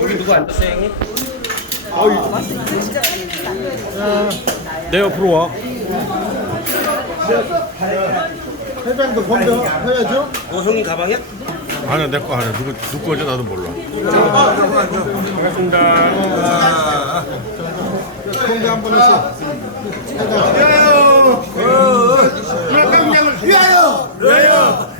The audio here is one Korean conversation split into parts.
여기 누가 앉았어요 형님? 아유 내 옆으로 와회변도 어, 검정 해야죠? 어성님 가방이야? 아니야 내거 아니야 누구 누구지 나도 몰라. 반갑습니다. 검정 한번 했어. 위하여! 위하여! 위하여! 위하여!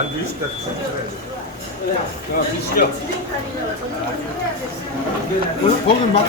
안주 있을 때시죠 주시죠. 주시시죠 주시죠.